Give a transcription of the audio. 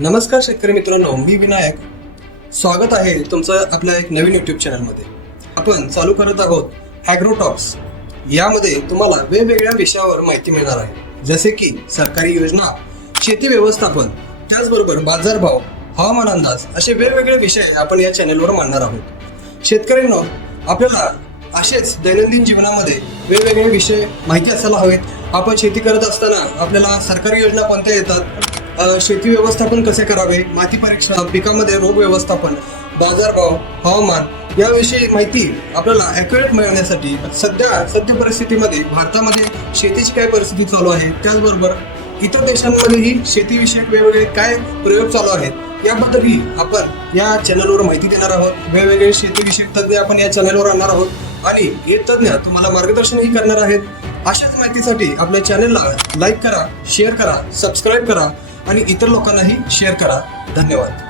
नमस्कार शेतकरी मित्रांनो, मी विनायक. स्वागत आहे तुमचं आपल्या एक नवीन युट्यूब चॅनलमध्ये. आपण चालू करत आहोत ॲग्रोटॉक्स. यामध्ये तुम्हाला वेगवेगळ्या विषयावर माहिती मिळणार आहे, जसे की सरकारी योजना, शेती व्यवस्थापन, त्याचबरोबर बाजारभाव, हवामान अंदाज असे वेगवेगळे विषय आपण या चॅनलवर मांडणार आहोत. शेतकऱ्यांनो, आपल्याला असेच दैनंदिन जीवनामध्ये वेगवेगळे विषय माहिती असायला हवेत. आपण शेती करत असताना आपल्याला सरकारी योजना कोणत्या येतात, शेती व्यवस्थापन कसे करावे, माती परीक्षा, पिकामध्ये रोग व्यवस्थापन, बाजारभाव, हवामान याविषयी माहिती आपल्याला ॲक्युरेट मिळवण्यासाठी सध्या परिस्थितीमध्ये भारतामध्ये शेतीची काय परिस्थिती चालू आहे, त्याचबरोबर इतर देशांमध्येही शेतीविषयक वेगवेगळे काय प्रयोग चालू आहेत याबद्दलही आपण या चॅनलवर माहिती देणार आहोत. वेगवेगळे शेतीविषयक तज्ज्ञ आपण या चॅनलवर आणणार आहोत आणि हे तज्ज्ञ तुम्हाला मार्गदर्शनही करणार आहेत. अशाच माहितीसाठी आपल्या चॅनलला लाईक करा, शेअर करा, सबस्क्राईब करा आणि इतर लोकांनाही शेअर करा. धन्यवाद.